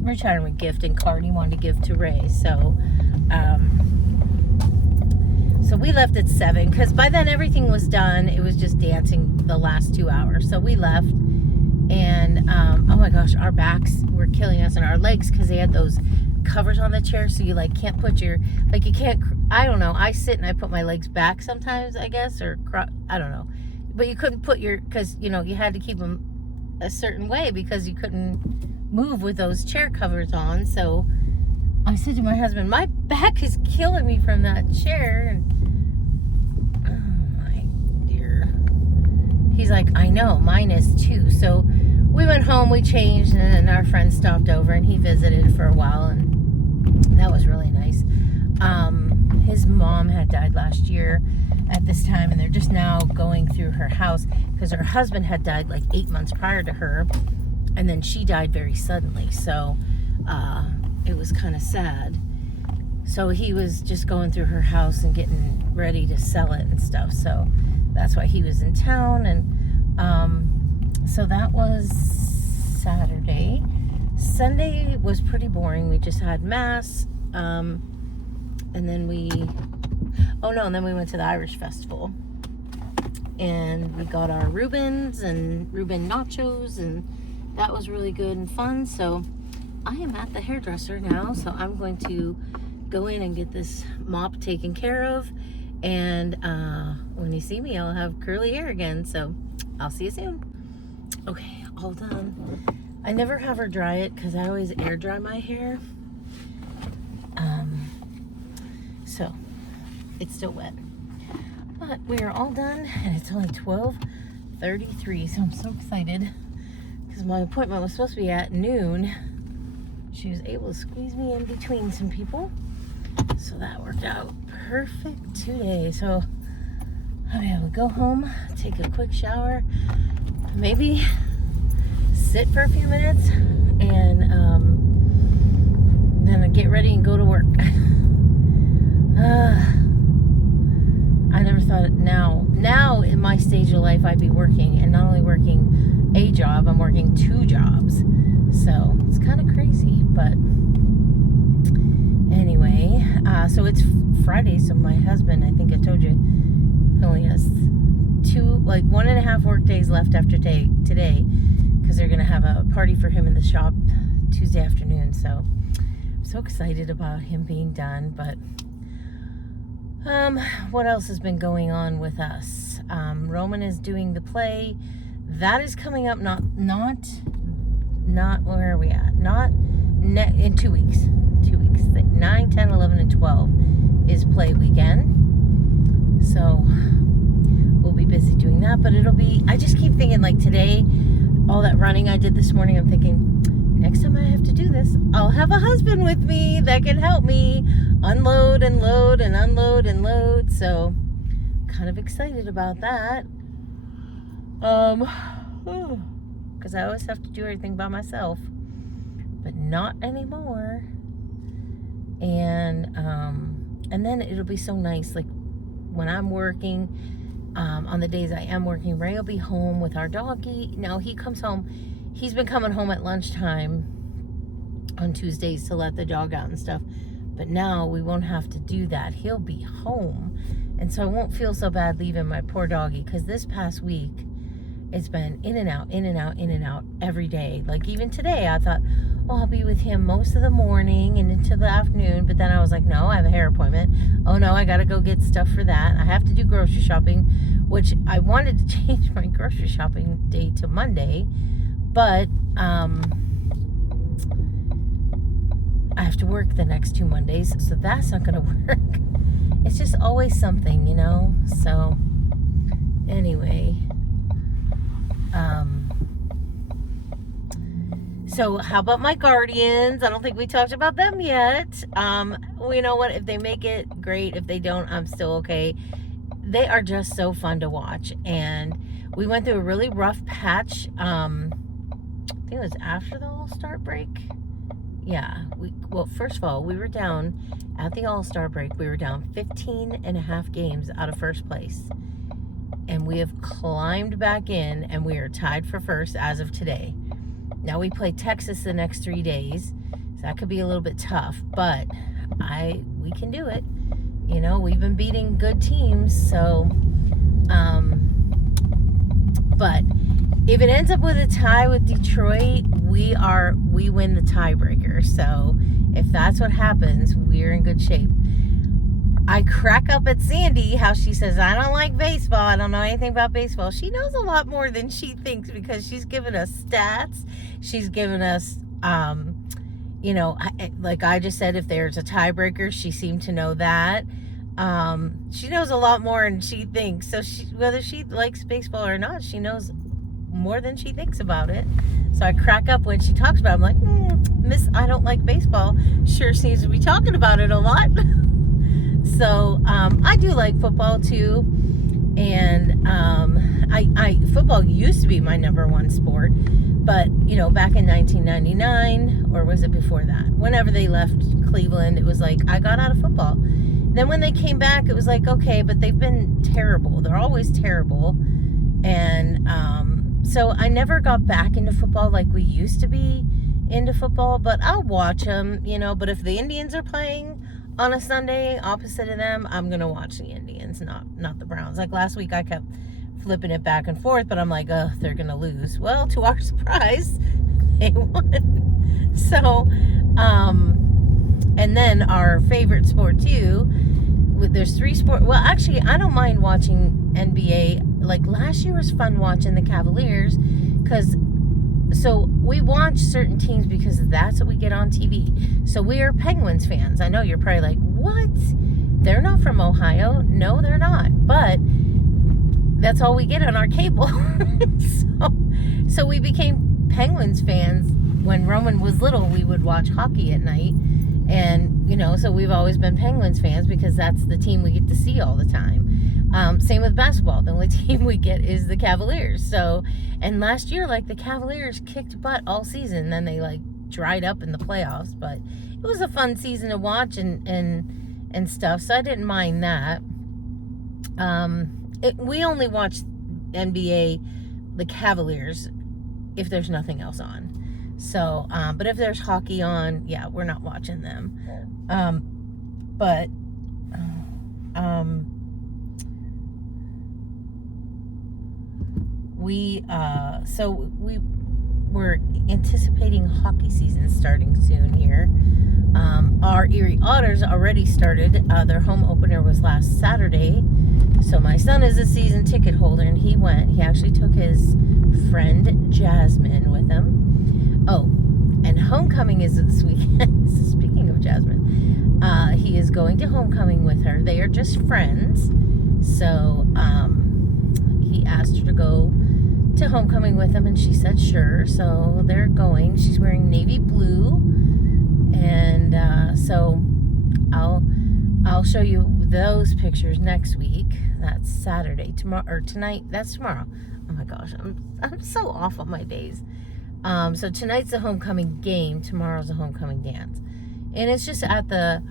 retirement gift and card he wanted to give to Ray, so so we left at 7, because by then everything was done. It was just dancing the last 2 hours. So we left, and oh my gosh, our backs were killing us, and our legs, because they had those covers on the chair, so you like can't put your, like you can't, I don't know, I sit and I put my legs back sometimes, I guess, or I don't know, but you couldn't put your, because you know, you had to keep them a certain way because you couldn't move with those chair covers on. So I said to my husband, "My back is killing me from that chair." And oh my dear. He's like, "I know, mine is too." So we went home, we changed, and then our friend stopped over and he visited for a while, and that was really nice. His mom had died last year at this time, and they're just now going through her house because her husband had died like 8 months prior to her, and then she died very suddenly. So it was kind of sad. So he was just going through her house and getting ready to sell it and stuff. So that's why he was in town. And so that was Saturday. Sunday was pretty boring. We just had mass. And then we went to the Irish Festival. And we got our Reubens and Reuben nachos, and that was really good and fun. So I am at the hairdresser now, so I'm going to go in and get this mop taken care of. And when you see me, I'll have curly hair again. So I'll see you soon. Okay, all done. I never have her dry it because I always air dry my hair. So it's still wet. But we are all done, and it's only 12:33, so I'm so excited because my appointment was supposed to be at noon. She was able to squeeze me in between some people, so that worked out perfect today. So I'll be able to go home, take a quick shower, maybe sit for a few minutes, and then I get ready and go to work. I never thought it now in my stage of life I'd be working, and not only working a job, I'm working 2 jobs. So it's kind of crazy, but anyway, so it's Friday, so my husband, I think I told you, only has 1.5 work days left after today, because they're gonna have a party for him in the shop Tuesday afternoon. So I'm so excited about him being done. But what else has been going on with us? Roman is doing the play that is coming up. Not where are we at? In 2 weeks. 2 weeks. 9, 10, 11, and 12 is play weekend. So we'll be busy doing that. But I just keep thinking, like today, all that running I did this morning, I'm thinking, next time I have to do this, I'll have a husband with me that can help me unload and load and unload and load. So kind of excited about that. Because I always have to do everything by myself, but not anymore. And then it'll be so nice, like when I'm working, on the days I am working, Ray will be home with our doggy. Now he comes home. He's been coming home at lunchtime on Tuesdays to let the dog out and stuff. But now we won't have to do that. He'll be home. And so I won't feel so bad leaving my poor doggy. Because this past week, It's been in and out, in and out, in and out every day. Like even today, I thought, oh, I'll be with him most of the morning and into the afternoon. But then I was like, no, I have a hair appointment. Oh no, I got to go get stuff for that. I have to do grocery shopping, which I wanted to change my grocery shopping day to Monday. But I have to work the next 2 Mondays, so that's not going to work. It's just always something, you know? So, anyway. So how about my guardians? I don't think we talked about them yet. Well, you know what? If they make it, great. If they don't, I'm still okay. They are just so fun to watch. And we went through a really rough patch. I think it was after the All-Star break. Yeah. Well, first of all, we were down at the All-Star break. We were down 15 and a half games out of first place. And we have climbed back in, and we are tied for first as of today. Now we play Texas the next 3 days, so that could be a little bit tough, but we can do it. You know, we've been beating good teams, so, but if it ends up with a tie with Detroit, we win the tiebreaker. So if that's what happens, we're in good shape. I crack up at Sandy how she says, I don't like baseball. I don't know anything about baseball. She knows a lot more than she thinks because she's given us stats. She's given us, you know, like I just said, if there's a tiebreaker, she seemed to know that. She knows a lot more than she thinks. So whether she likes baseball or not, she knows more than she thinks about it. So I crack up when she talks about it. I'm like, Miss, I don't like baseball. Sure seems to be talking about it a lot. So I do like football too, and football used to be my number one sport, but you know, back in 1999, or was it before that, whenever they left Cleveland, it was like I got out of football. Then when they came back, it was like, okay, but they've been terrible. They're always terrible. And so I never got back into football like we used to be into football, but I'll watch them, you know. But if the Indians are playing on a Sunday opposite of them, I'm going to watch the Indians, not the Browns. Like last week, I kept flipping it back and forth, but I'm like, oh, they're going to lose. Well, to our surprise, they won. So, and then our favorite sport too, there's 3 sports. Well, actually, I don't mind watching NBA. Like last year was fun watching the Cavaliers so we watch certain teams because that's what we get on TV. So we are Penguins fans. I know you're probably like, what? They're not from Ohio. No, they're not. But that's all we get on our cable. So we became Penguins fans. When Roman was little, we would watch hockey at night. And, you know, so we've always been Penguins fans because that's the team we get to see all the time. Same with basketball. The only team we get is the Cavaliers. So, and last year, like, the Cavaliers kicked butt all season. Then they, like, dried up in the playoffs. But it was a fun season to watch and stuff. So I didn't mind that. We only watch NBA, the Cavaliers, if there's nothing else on. So, but if there's hockey on, yeah, we're not watching them. We're anticipating hockey season starting soon here. Our Erie Otters already started. Their home opener was last Saturday. So my son is a season ticket holder, and he went. He actually took his friend Jasmine with him. Oh, and homecoming is this weekend. Speaking of Jasmine, he is going to homecoming with her. They are just friends. So he asked her to go to homecoming with him, and she said sure. So they're going. She's wearing navy blue, and so I'll show you those pictures next week. That's Saturday. Tomorrow or tonight. That's tomorrow. Oh my gosh, I'm so off on my days. So tonight's the homecoming game. Tomorrow's the homecoming dance, and it's just at the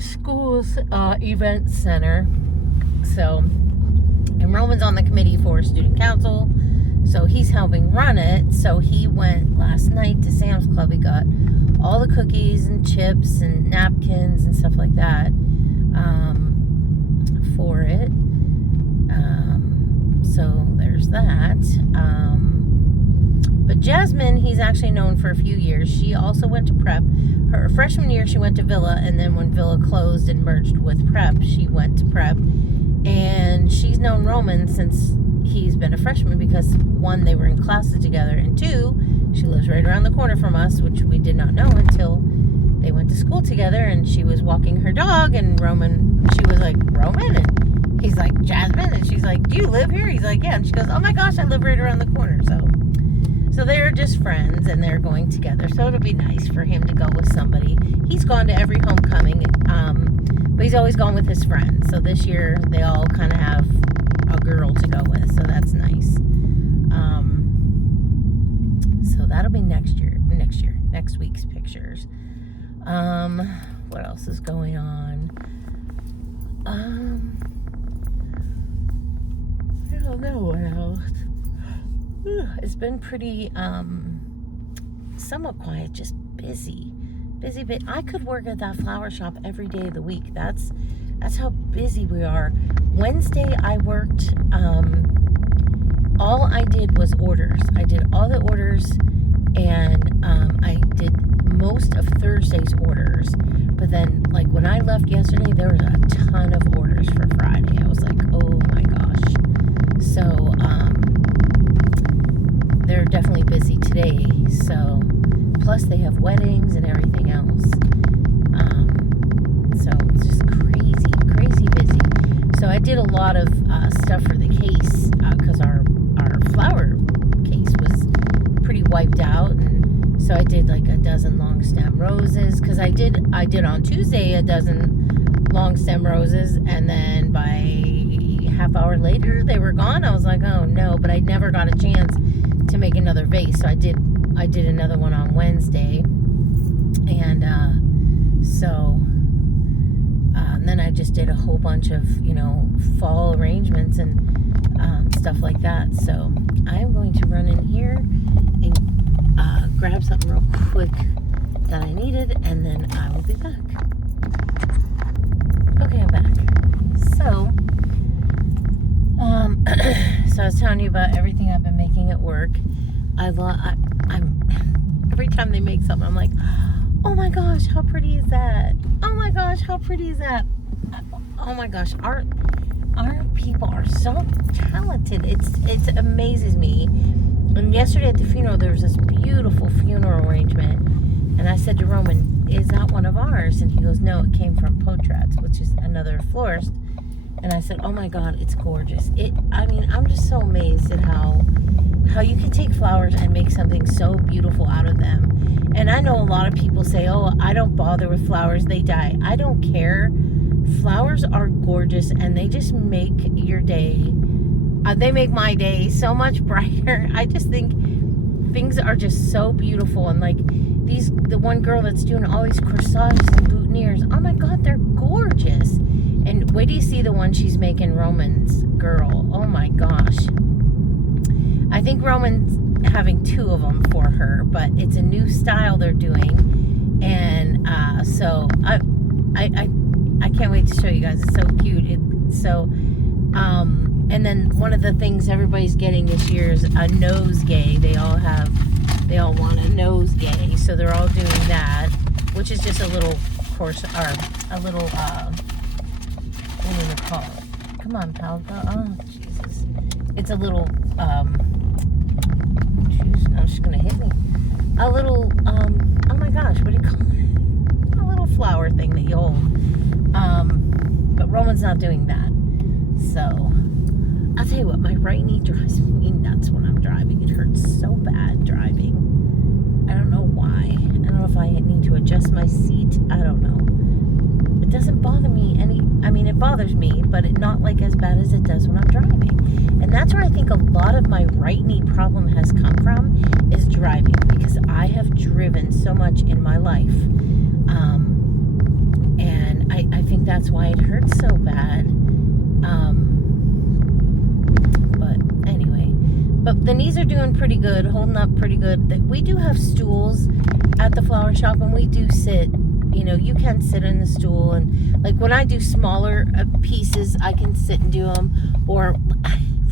school's event center. So, and Roman's on the committee for student council, so he's helping run it. So he went last night to Sam's Club. He got all the cookies and chips and napkins and stuff like that for it. So there's there's that. But Jasmine, he's actually known for a few years. She also went to prep. Her freshman year, she went to Villa, and then when Villa closed and merged with prep, she went to prep. And she's known Roman since he's been a freshman because, one, they were in classes together, and two, she lives right around the corner from us, which we did not know until they went to school together. And she was walking her dog, and she was like, Roman? And he's like, Jasmine? And she's like, do you live here? He's like, yeah. And she goes, oh my gosh, I live right around the corner. So they're just friends, and they're going together. So it'll be nice for him to go with somebody. He's gone to every homecoming, but he's always gone with his friends. So this year, they all kind of have a girl to go with. So that's nice. So that'll be next week's pictures. What else is going on? I don't know what else. It's been pretty, somewhat quiet, just busy. I could work at that flower shop every day of the week. That's how busy we are. Wednesday, I worked, all I did was orders. I did all the orders, and I did most of Thursday's orders. But then, like, when I left yesterday, there was a ton of orders for Friday. I was like, oh my gosh. So, they're definitely busy today. So, plus they have weddings and everything else. So it's just crazy busy. So I did a lot of stuff for the case because our flower case was pretty wiped out, and so I did like a dozen long stem roses because I did on Tuesday a dozen long stem roses, and then by half hour later they were gone. I was like, oh no, but I never got a chance to make another vase. So I did another one on Wednesday, and and then I just did a whole bunch of fall arrangements and stuff like that. So I'm going to run in here and grab something real quick that I needed, and then I will be back. Okay, I'm back. So so I was telling you about everything I've been making at work. I'm every time they make something, I'm like, oh my gosh, how pretty is that? Oh my gosh, how pretty is that? Oh my gosh, our people are so talented. It amazes me. And yesterday at the funeral, there was this beautiful funeral arrangement, and I said to Roman, is that one of ours? And he goes, no, it came from Potrat's, which is another florist. And I said, oh my God, it's gorgeous. I'm just so amazed at how you can take flowers and make something so beautiful out of them. And I know a lot of people say, oh, I don't bother with flowers, they die. I don't care. Flowers are gorgeous, and they just make your day. They make my day so much brighter. I just think things are just so beautiful. And like the one girl that's doing all these corsages and boutonnieres, oh my God, they're gorgeous. And wait till you see the one she's making, Roman's girl. Oh my gosh. I think Roman's having two of them for her, but it's a new style they're doing. And so I can't wait to show you guys. It's so cute. And then one of the things everybody's getting this year is a nosegay. They all want a nosegay, so they're all doing that, which is just a little course, or a little what do you call it? Come on, pal. Oh, Jesus. It's a little jeez, now she's gonna hit me. A little oh my gosh, what do you call it? A little flower thing that you hold. But Roman's not doing that. So I'll tell you what, my right knee drives me nuts when I'm driving. It hurts so bad driving. I don't know why. I don't know if I need to adjust my seat. I don't know. It doesn't bother me it bothers me, but not like as bad as it does when I'm driving. And that's where I think a lot of my right knee problem has come from, is driving, because I have driven so much in my life. And I think that's why it hurts so bad. But anyway, but the knees are doing pretty good, holding up pretty good. We do have stools at the flower shop, and we do sit. You can sit in the stool, and like when I do smaller pieces, I can sit and do them. Or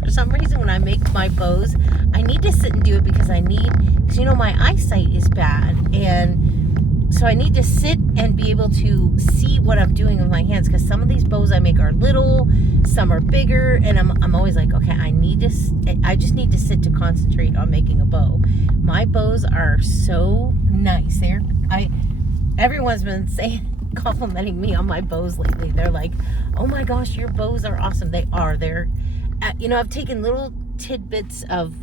for some reason when I make my bows, I need to sit and do it because my eyesight is bad, and so I need to sit and be able to see what I'm doing with my hands, because some of these bows I make are little, some are bigger, and I'm always like, okay, I just need to sit to concentrate on making a bow. My bows are so nice. Everyone's been complimenting me on my bows lately. They're like, oh my gosh, your bows are awesome. They are. I've taken little tidbits of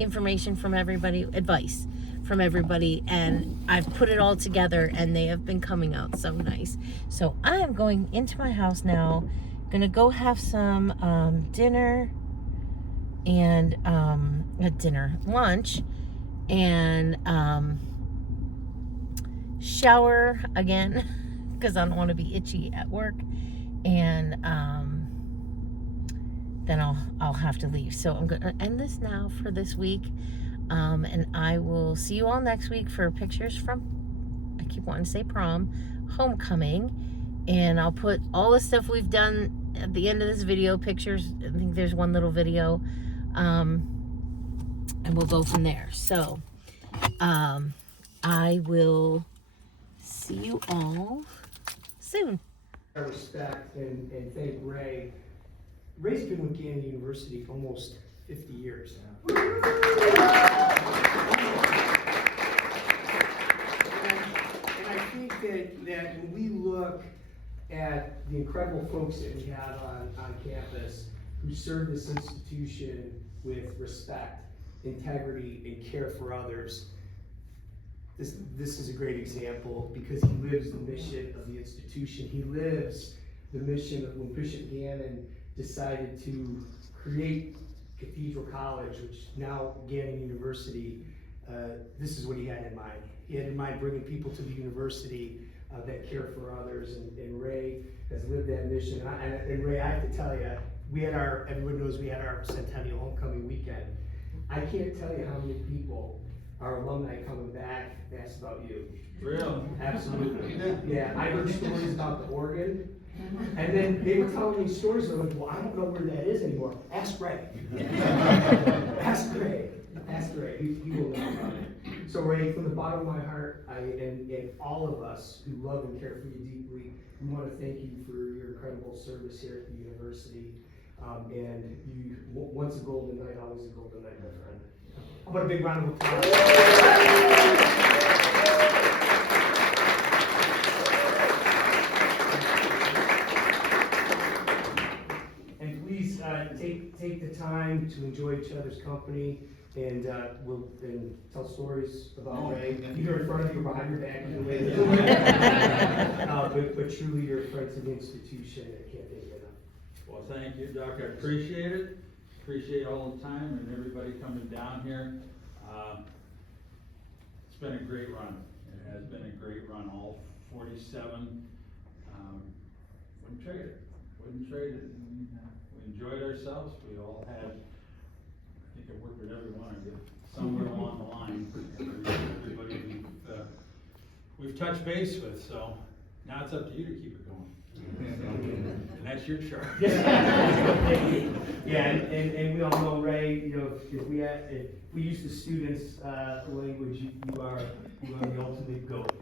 information from everybody, advice from everybody, and I've put it all together, and they have been coming out so nice. So I am going into my house now, gonna go have some dinner and lunch, and shower again because I don't want to be itchy at work, and then I'll have to leave. So I'm gonna end this now for this week, and I will see you all next week for pictures from, I keep wanting to say prom, homecoming, and I'll put all the stuff we've done at the end of this video, pictures. I think there's one little video, and we'll go from there. So I will see you all soon. I respect and thank Ray. Ray's been with Gannon University for almost 50 years now. And I think that when we look at the incredible folks that we have on campus who serve this institution with respect, integrity, and care for others, this is a great example, because he lives the mission of the institution. He lives the mission of when Bishop Gannon decided to create Cathedral College, which now Gannon University. This is what he had in mind. He had in mind bringing people to the university that care for others, and Ray has lived that mission. And Ray, I have to tell you, everyone knows we had our Centennial Homecoming weekend. I can't tell you how many people, our alumni coming back, asked about you. Real? Absolutely. Yeah, I heard stories about the organ, and then they were telling me stories. They're like, well, I don't know where that is anymore. Ask Ray. Ask Ray. Ask Ray. He will know about it. So Ray, from the bottom of my heart, and all of us who love and care for you deeply, we want to thank you for your incredible service here at the university. And you, once a golden night, always a golden night, my friend. How about a big round of applause? And please take the time to enjoy each other's company, and we'll tell stories about Ray, either in front of you or behind your back, either way. But truly, you're a friend to the institution. I can't thank you enough. Well, thank you, Doc. I appreciate it. Appreciate all the time and everybody coming down here. It's been a great run. It has been a great run. All 47. Wouldn't trade it. Wouldn't trade it. We enjoyed ourselves. We all had, I think I worked with every one of you somewhere along the line. Everybody we've touched base with. So now it's up to you to keep it going. And that's your charge. Yeah, and we all know, Ray, if we use the students' language, you are the ultimate GOAT.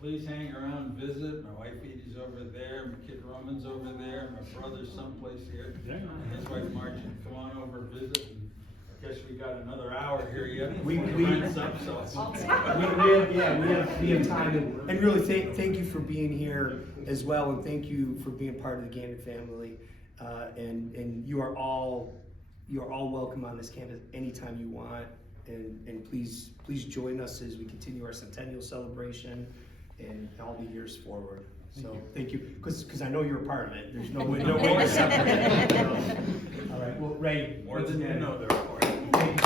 Please hang around, visit. My wife Edie's over there, my kid Roman's over there, my brother's someplace here, and his wife Margie. Come on over, visit. And I guess we got another hour here yet. We have time, and really thank you for being here as well, and thank you for being part of the Gannon family. And you are all welcome on this campus anytime you want, and please join us as we continue our centennial celebration and all the years forward. So thank you, because I know you're a part of it. There's no way to separate it. All right, well, Ray, more than you know, they're important.